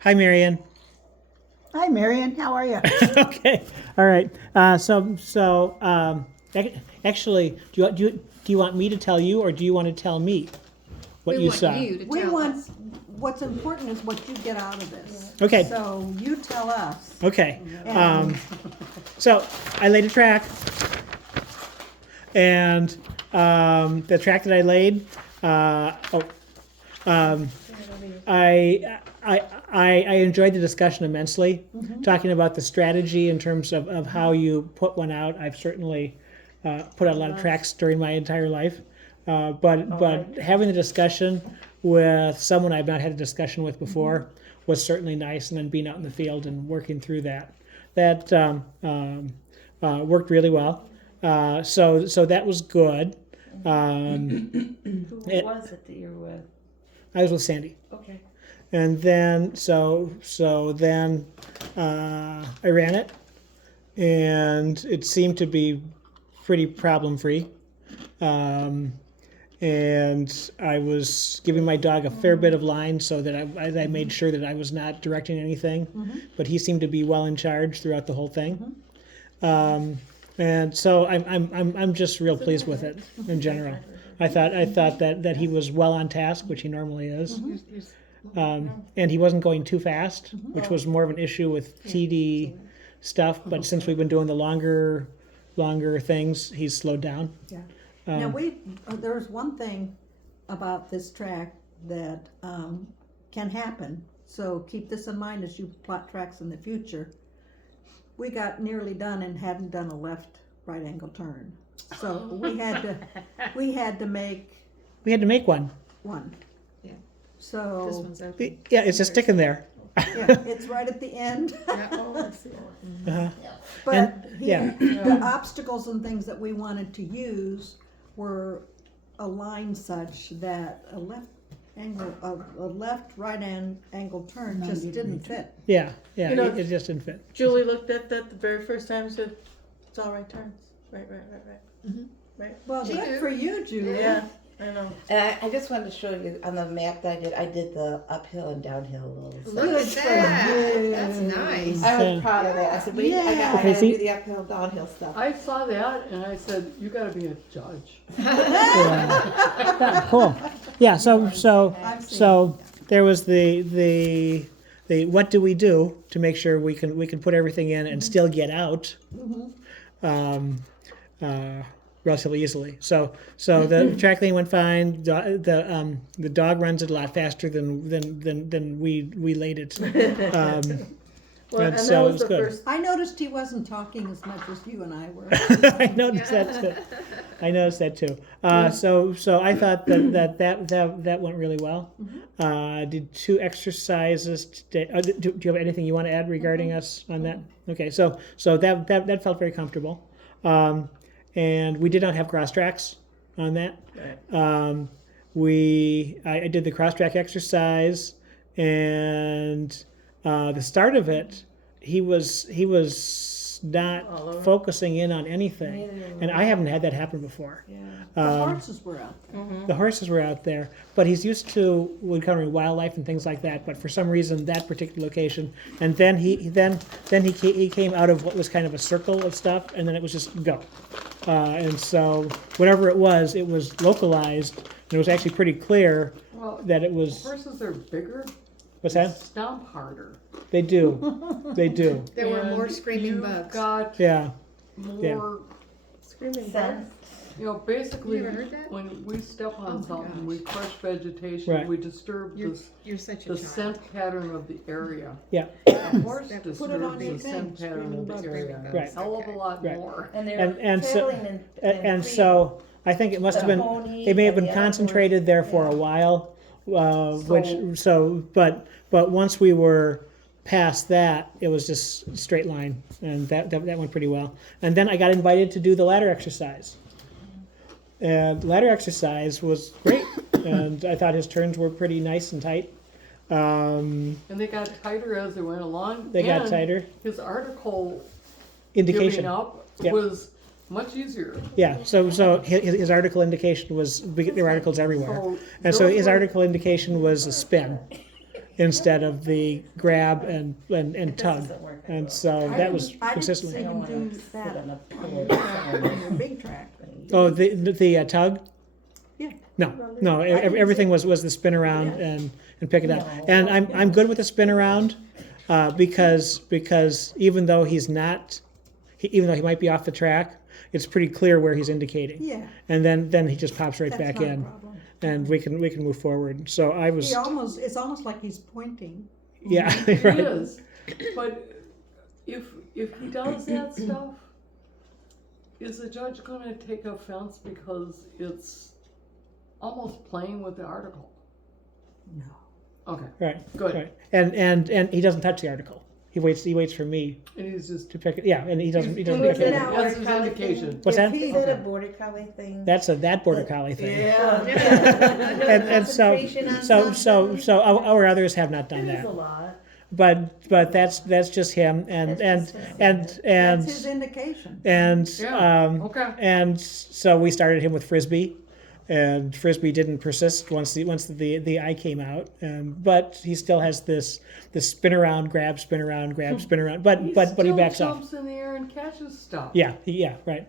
Hi, Marion. Hi, Marion. How are you? Okay. All right. Actually, do you want me to tell you, or do you want to tell me what We you want saw? you to We tell want, us. what's important is what you get out of this. Okay. So you tell us. Okay. And So I laid a track, and the track that I laid, I enjoyed the discussion immensely, talking about the strategy in terms of how you put one out. I've certainly put out a lot of tracks during my entire life, but having the discussion with someone I've not had a discussion with before was certainly nice, and then being out in the field and working through that worked really well. So that was good. Who was it that you were with? I was with Sandy. Okay. And then then I ran it, and it seemed to be pretty problem free. And I was giving my dog a fair bit of line so that I made sure that I was not directing anything, but he seemed to be well in charge throughout the whole thing. And so I'm just real pleased with it in general. I thought that he was well on task, which he normally is. And he wasn't going too fast, which was more of an issue with TD stuff. But since we've been doing the longer things, he's slowed down. Yeah. Now there's one thing about this track that can happen. So keep this in mind as you plot tracks in the future. We got nearly done and hadn't done a left right angle turn. So we had to make one. one. Yeah. So This one's open. Yeah, it's just sticking there. yeah, it's right at the end. Yeah, oh, I see. But And- yeah. the obstacles and things that we wanted to use were aligned such that a left right angle turn just didn't fit. Yeah, You know, it just didn't fit. Julie looked at that the very first time and said, it's all right turns. Right. Right. Well, She good did. for you, Julie. Yeah, I know. And I just wanted to show you on the map that I did the uphill and downhill little Look at Good for that. you. That's nice. I Yeah. was proud of that. I said, wait, I Yeah. got Okay, to see- do the uphill, downhill stuff. I saw that and I said, you gotta be a judge. Yeah, cool. Yeah, so there was the what do we do to make sure we can put everything in and still get out relatively easily. So the track thing went fine. The dog runs it a lot faster than we laid it. Well, And and so that it was was the good. first. I noticed he wasn't talking as much as you and I were. I noticed that too. So I thought that went really well. Did 2 exercises today. Do you have anything you want to add regarding us on that? Okay, so that felt very comfortable, and we did not have cross tracks on that. Right. I did the cross track exercise, and the start of it, he was not focusing in on anything, and I haven't had that happen before. The horses were out there. The horses were out there, but he's used to encountering wildlife and things like that. But for some reason, that particular location, and then he came out of what was kind of a circle of stuff, and then it was just go. And so whatever it was localized, and it was actually pretty clear Well, that it was. horses are bigger, What's that? stomp harder. They do. They do. There were And more screaming you've bugs. got Yeah. more, Screaming Sense. basically, You ever heard that? when we step on Oh my something, gosh. we crush vegetation, Right. we disturb You're such a the child. scent pattern of the area. Yeah. A horse Put it disturbs on the your scent thing, pattern screaming of the bugs. area. Right. Hell of a lot Right. more. And they were And so trailing and so I think it must have been. They may have been concentrated there for a while, but once we were past that, it was just straight line, and that went pretty well. And then I got invited to do the ladder exercise, and the ladder exercise was great, and I thought his turns were pretty nice and tight. And they got tighter as they went along. They got and tighter. His article Indication. giving up Yeah. was much easier. Yeah, so his article indication was, there were articles everywhere. So And so those his were- article indication was a spin. instead of the grab and This tug. doesn't work. And so I that was didn't see consistently. him I do don't wanna sit that on a on pillow your big track. Oh, the tug? Yeah. No, everything was the spin around and pick it up. No. And I'm good with the spin around, because even though he's not, even though he might be off the track, it's pretty clear where he's indicating. Yeah, And then he just pops right that's back not a in, problem. and we can move forward. So I was, It's almost like he's pointing. yeah, It right. is, but if he does that stuff, is the judge gonna take offense because it's almost playing with the article? No. Okay, Right, good. right. And he doesn't touch the article. He waits for me And he's just, to pick it. Yeah, and he doesn't pick Is it. it Now- a that's his border collie indication. thing? What's that? Is it a border collie thing? That border collie thing. Yeah. And so our others have not done It is that. a lot. But that's just him and That's just That's his and indication. Yeah, okay. and so we started him with frisbee, and frisbee didn't persist once the eye came out, but he still has this spin around, grab, spin around, grab, spin around, but he backs still off. jumps in the air and catches stuff. Yeah, right.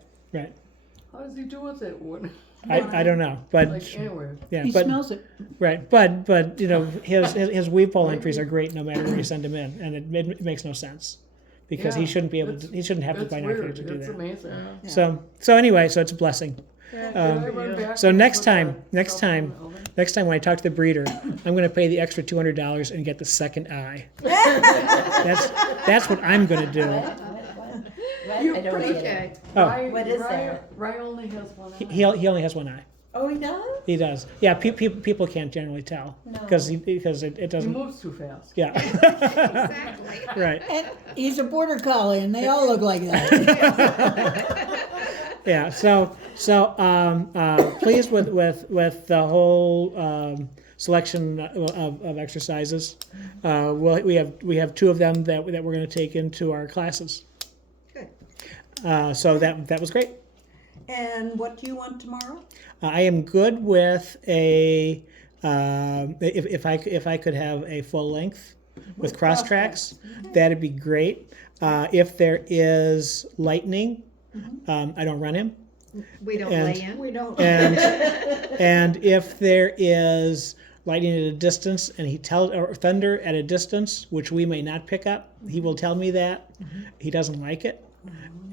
How does he do with it? What, I don't know, but like, anyway, yeah, He but smells it. right, but you know his weave pole entries are great no matter where you send him in, and it makes no sense because he Yeah, shouldn't be able it's- to, he shouldn't have the it's binocular weird, to do it's that. amazing. Yeah. So anyway, so it's a blessing. Can I run back so and next put time- the next stuff in time- the oven? Next time when I talk to the breeder, I'm going to pay the extra $200 and get the second eye. That's what I'm going to do. What? I don't get it. Okay. Oh, What is that? Rye only has one eye. he only has one eye. Oh, he does? He does. Yeah, people can't generally tell No. because it He doesn't. moves too fast. Yeah. Exactly. Right. And he's a border collie, and they all look like that. Yeah. So pleased with the whole selection of exercises. We have two of them that we're going to take into our classes. Good. So that was great. And what do you want tomorrow? I am good with a if I could have a full length with cross tracks, that'd be great. If there is lightning, I don't run him, We don't And- lay in. We don't. and if there is lightning at a distance and or thunder at a distance, which we may not pick up, he will tell me that he doesn't like it,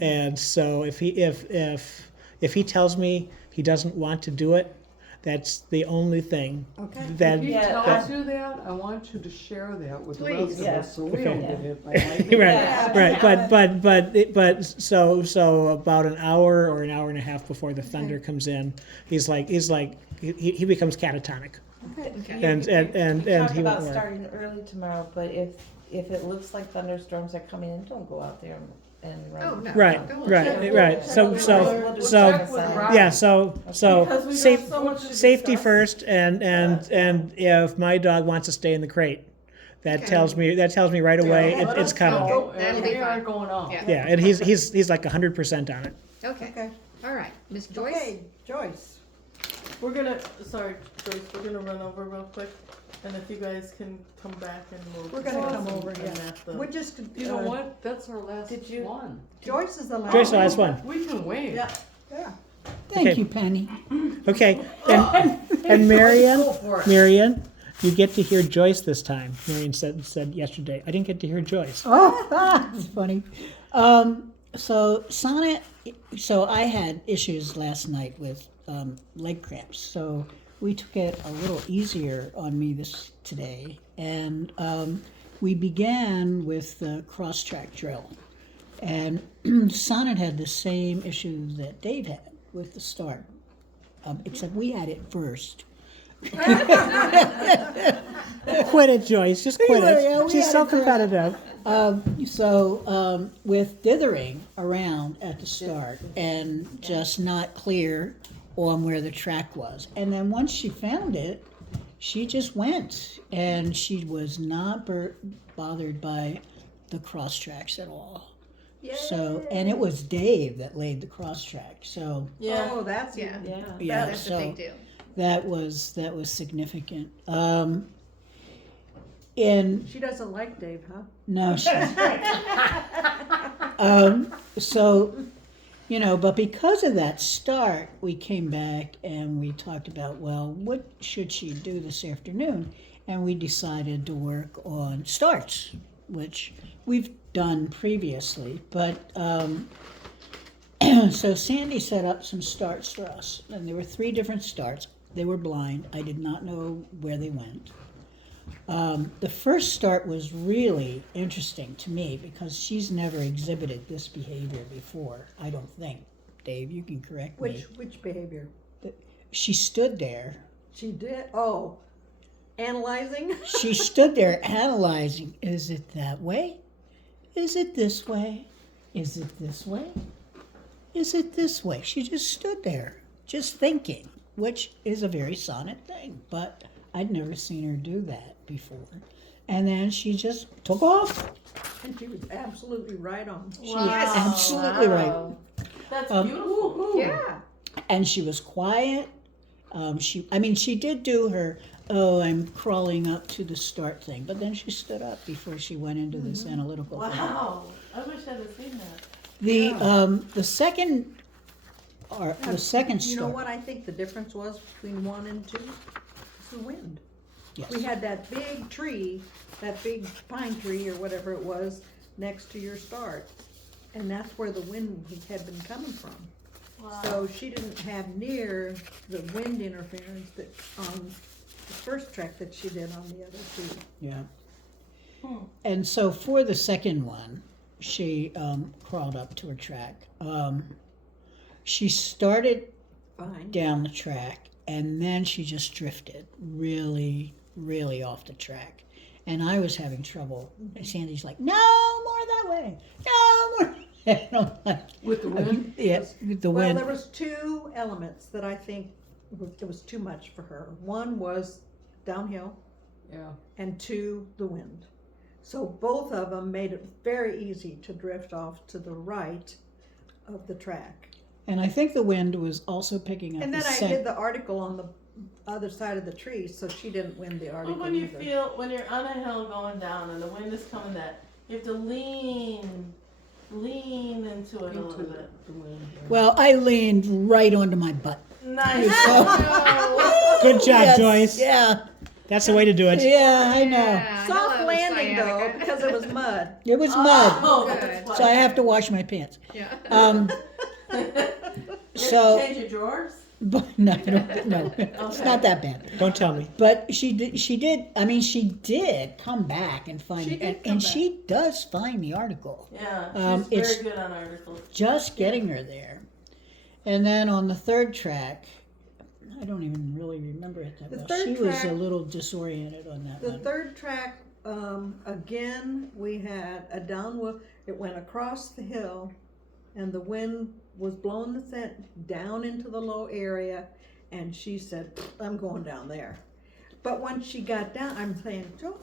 and so if he tells me he doesn't want to do it, that's the only thing Okay. that If he Yeah, tells you that, I want you to share that with the Please. rest of Yeah. us, so we Okay. don't get hit by lightning. right, Yeah. but so about an hour or an hour and a half before the thunder comes in, he's like he becomes catatonic, Okay. and We talked he about won't work. starting early tomorrow, but if it looks like thunderstorms are coming in, don't go out there and run. Oh, no. Right, Don't right, check. right. So We'll so just so check with Rob. yeah. So Because we got safe, so much to safety discuss. first, and if my dog wants to stay in the crate, that Okay. tells me right away Yeah, let it's us coming. know, That'll and be we aren't fine. going out. Yeah. Yeah, and he's like 100% on it. Okay. Okay. All right. Miss Joyce? Okay, Joyce. We're gonna, sorry, Joyce, we're gonna run over real quick, and if you guys can come back and we'll. We're gonna come discuss over, and yeah. map the- We're just, You know what? That's our last Did you- one. Joyce is the last. Joyce, the last one. We can wait. Yeah. Yeah. Thank Okay. you, Penny. Okay, and Marion, Go for it. Marion, you get to hear Joyce this time. Marion said yesterday. I didn't get to hear Joyce. Oh, that's funny. So Sonnet, so I had issues last night with leg cramps. So we took it a little easier on me today, and we began with the cross track drill. And Sonnet had the same issue that Dave had with the start, except we had it first. Quit it, Joyce. Just quit Yeah, it. we She's had so it first. competitive. So with dithering around at the start and just not clear on where the track was. And then once she found it, she just went, and she was not bothered by the cross tracks at all. So, and it was Dave that laid the cross track. So Yeah. Oh, that's Yeah. even. Yeah. yeah, That's so a big deal. that was significant. in She doesn't like Dave, huh? no, she, so, you know, but because of that start, we came back and we talked about, well, what should she do this afternoon? And we decided to work on starts, which we've done previously. But so Sandy set up some starts for us, and there were 3 different starts. They were blind. I did not know where they went. The first start was really interesting to me because she's never exhibited this behavior before, I don't think. Dave, you can correct me. Which behavior? She stood there. She did, oh, analyzing? She stood there analyzing, is it that way? Is it this way? Is it this way? Is it this way? She just stood there, just thinking, which is a very Sonnet thing, but I'd never seen her do that before. And then she just took off. And she was absolutely right on. She was absolutely right. That's Um, beautiful. Yeah. And she was quiet. She did do her, oh, I'm crawling up to the start thing, but then she stood up before she went into this analytical thing. Wow. I wish I'd have seen that. The second You know start. what I think the difference was between 1 and 2? It's the wind. Yes. We had that big tree, that big pine tree or whatever it was, next to your start. And that's where the wind had been coming from. Wow. So she didn't have near the wind interference that on the first track that she did on the other 2. Yeah. Hmm. And so for the second one, she crawled up to her track. She started Fine. down the track, and then she just drifted really, really off the track. And I was having trouble. And Sandy's like, no more that way. No more. And I'm like, With the wind? yes, the Well, wind. there was 2 elements that I think it was too much for her. 1 was downhill, Yeah. and 2, the wind. So both of them made it very easy to drift off to the right of the track. And I think the wind was also picking up And the then I scent. did the article on the other side of the tree, so she didn't win the But article when you either. when you're on a hill going down and the wind is coming that, you have to lean into it a little Into bit. the wind. Yeah. Well, I leaned right onto my butt. Nice. Good job, Yes, Joyce. Yeah, That's the way to do it. yeah, I know. Yeah, I know Soft that was landing though, sciatica. because it was mud. It was mud, Oh, Good. that's why. so I have to wash my pants. Yeah. So, change your drawers. but no, it's not that bad. Don't tell me. But she did come back and find She it, did and, come and back. she does find the article. Yeah, she's it's- very good on articles. Just getting her there. And then on the third track, I don't even really remember it that The well. third She was a track- little disoriented on that The one. third track, again, we had a downwind, it went across the hill, and the wind was blowing the scent down into the low area, and she said, I'm going down there. But when she got down, I'm saying, Joyce,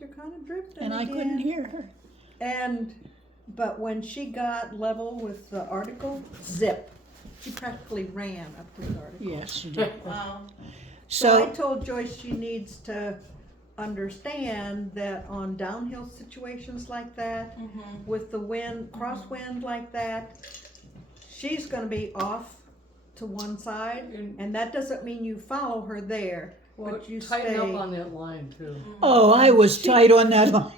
you're kind of drifting And I again." couldn't hear her. But when she got level with the article, zip, she practically ran up to the article. Yes, she did. Wow. So I So, told Joyce she needs to understand that on downhill situations like that, Mm-hmm. with the wind, crosswind like that, she's gonna be off to one side, and that doesn't mean you follow her there, Well, but you tighten stay. up on that line too. oh, I was tight on that line.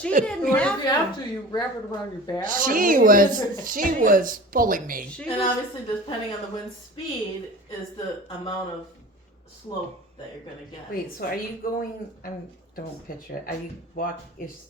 She didn't Or if have you have to. to, you wrap it around your back. she was pulling me. She And was, obviously, depending on the wind speed, is the amount of slope that you're gonna get. Wait, so are you going, don't picture it, are you is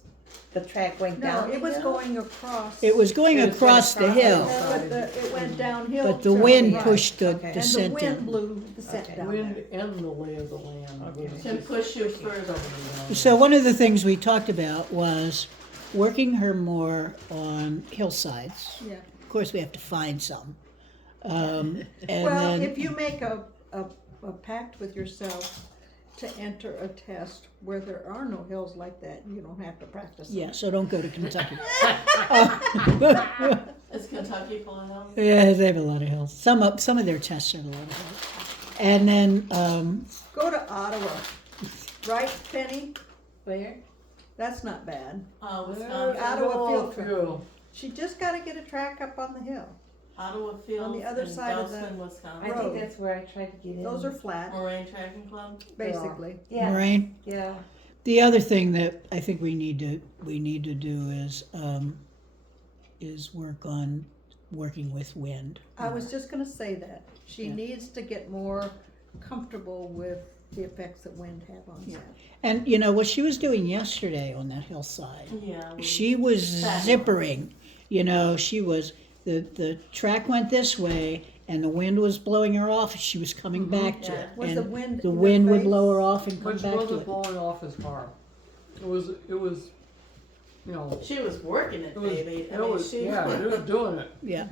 the track going no, down? it was the hill? going across. It was going It was across the going hill, across. It went downhill. but the to wind right. pushed the Okay. And the descent wind in. blew the scent Okay. down Wind there. and the lay of the land. Okay. was Can just push you further. down. So one of the things we talked about was working her more on hillsides. Yeah. Of course, we have to find some. And Well, then, if you make a pact with yourself to enter a test where there are no hills like that, you don't have to practice. them. yeah, so don't go to Kentucky. Is Kentucky full of hills? Yeah, they have a lot of hills. Some of their tests are a lot of hills. And then, Go to Ottawa, right, Penny? Where? That's not bad. Wisconsin, Ottawa field trip. True. She just gotta get a track up on the hill. Ottawa Fields, the other and side of Dawson, I Wisconsin. Road. think that's where I tried to get in. Those are flat, Moraine Tracking Club. basically. Yeah, Lorraine, yeah. the other thing that I think we need to do is working with wind. I was just gonna say that. She Yeah. needs to get more comfortable with the effects that wind have on Yeah. sand. And you know what she was doing yesterday on that hillside? Yeah. She was zippering. You know, she was the track went this way and the wind was blowing her off. She was coming back to Yeah. it. Was and the wind the in her wind would face? blow her off and come But she back to wasn't it. blowing off as far. It was, you know, She was working it, it was, baby. I it mean, was, she yeah, it was doing it. Yeah.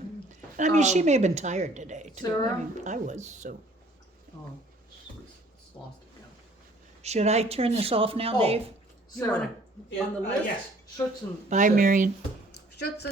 I mean, she may have been tired today too. Sarah? I mean, I was. So, Oh, she's lost again. should I turn this off now, Oh, Dave? You wanna, Sarah, on the list? Yes. Schützen. Bye, Marion. Schutz